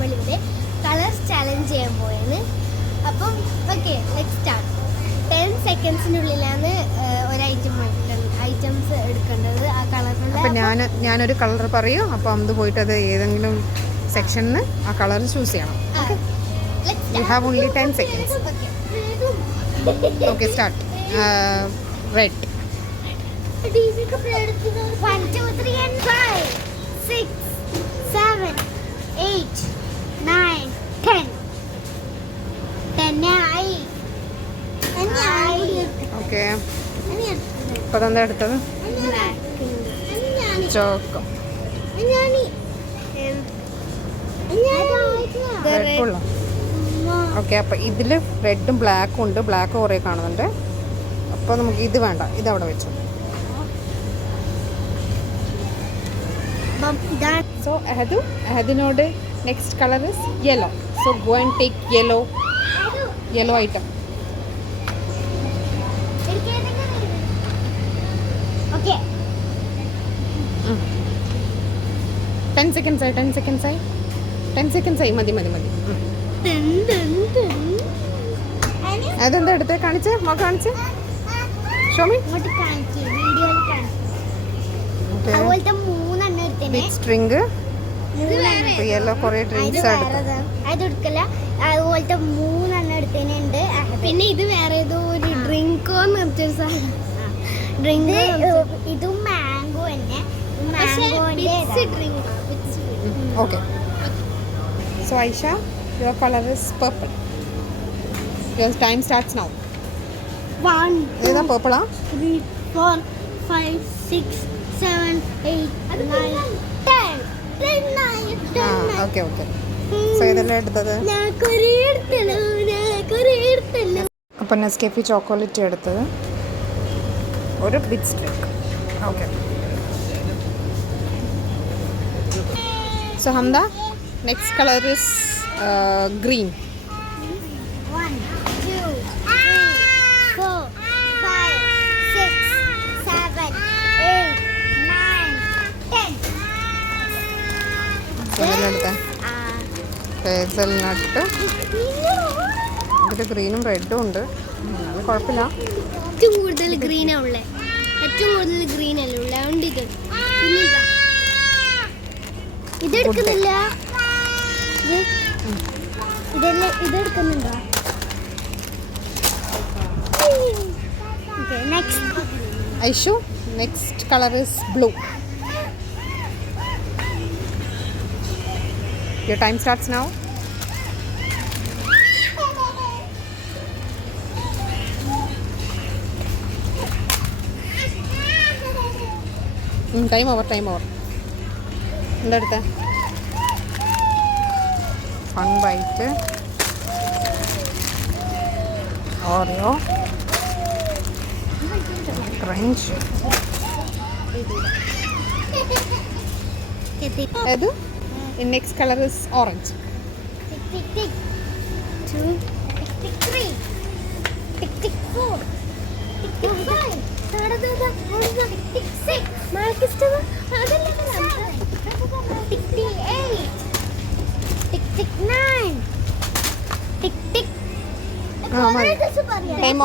നമ്മളിവിടെ colours challenge ചെയ്യാൻ പോയാണ്. അപ്പം ഓക്കെ, ലെറ്റ്സ് സ്റ്റാർട്ട്. 10 സെക്കൻഡ്സിനുള്ളിലാണ് ഒരു ഐറ്റംസ് എടുക്കേണ്ടത്. ആ കളറിൽ അപ്പം ഞാനൊരു കളർ പറയും. അപ്പോൾ അന്ന് പോയിട്ട് അത് ഏതെങ്കിലും സെക്ഷനിൽ ആ കളർ ചൂസ് ചെയ്യണം. You have only 10 seconds. Okay, start. Red. 1, 2, 3 and 5, 6, 7, 8, 9, 10. 10 ആയി. ഓക്കെ, അപ്പോൾ അതെന്താ എടുത്തത്? ചോക്കം. റെഡ് ബുള്ളോ? ഓക്കെ, അപ്പോൾ ഇതിൽ റെഡും ബ്ലാക്കും ഉണ്ട്. ബ്ലാക്ക് കുറേ കാണുന്നുണ്ട്. അപ്പോൾ നമുക്ക് ഇത് വേണ്ട, ഇതവിടെ വെച്ചു. സോ അഹദിനോട് next colour is yellow. So go and take yellow item. Okay, 10 seconds ആയി. 10 seconds ആയി. മതി. അതെന്താ എടുത്തേ? കാണിച്ചേ, കാണിച്ചേ. ഷോമി അതുപോലത്തെ 3 എണ്ണം എടുത്തേ. സ്ട്രിങ് യെല്ലോ കുറേ ഡ്രിങ്ക്സ് അതെടുക്കല്ല. അതുപോലത്തെ 3 എണ്ണം എടുത്തതിനുണ്ട്. പിന്നെ ഇത് വേറെ ഏതോ ഒരു ഡ്രിങ്കോ നിർത്തിയൊരു സാധനം. ഡ്രിങ്ക് ഇതും മാംഗോ തന്നെ. Okay, so Aisha, your colour is purple. Your time starts now. 1, ഏതാ പേർപ്പിളാ? 3, 4, 5, 6, 7, 8, 9, 10. ഓക്കെ. സോ ഇതെല്ലാം എടുത്തത്. അപ്പം നെസ്കേഫി ചോക്കോലേറ്റ് എടുത്തത്. ഒരു big streak. Okay, so Hamda, next colour is green. 1, 2, 3, 4, 5, 6, 7, 8, 9, 10. ഇതെല്ലാം എടുത്തേ. ഹേസൽനട്ട്. ഇതിൽ ഗ്രീനും റെഡും ഉണ്ട്. അത് കുഴപ്പമില്ല. ഏറ്റവും കൂടുതൽ ഗ്രീനാ ഉള്ളത്. ഏറ്റവും കൂടുതൽ ഗ്രീൻ അല്ലേ ഉള്ളത്. അതുകൊണ്ട് ഇതെടുക്കുന്നില്ല. ഇതെടുക്കുന്നുണ്ടോ? Okay, next. Aishu, next colour is blue. Your time starts now. Time over. എന്താ എടുത്തേ? Fun bite, Oreo, crunch. ഏത്? Next color is orange. Tick, tick. 2, tick, 3, tick, 4, tick, 5, tick, 6, tick, 8, tick, 9, tick. Time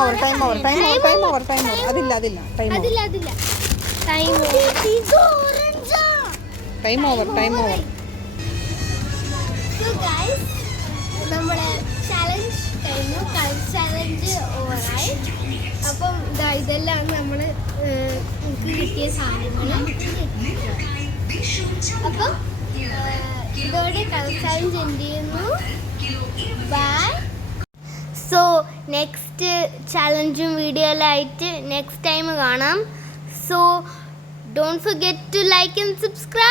over. അതില്ല. Time over. So guys, നമ്മുടെ challenge കഴിഞ്ഞു. Colour challenge ഓവറായി. അപ്പം ഇതെല്ലാം നമ്മൾ കിട്ടിയ സാധനങ്ങൾ. അപ്പം ഇതോടെ കളർ ചാലഞ്ച് എന്ത് ചെയ്യുന്നു. ബൈ. സോ നെക്സ്റ്റ് ചാലഞ്ചും വീഡിയോയിലായിട്ട് നെക്സ്റ്റ് ടൈം കാണാം. So don't forget to like and subscribe.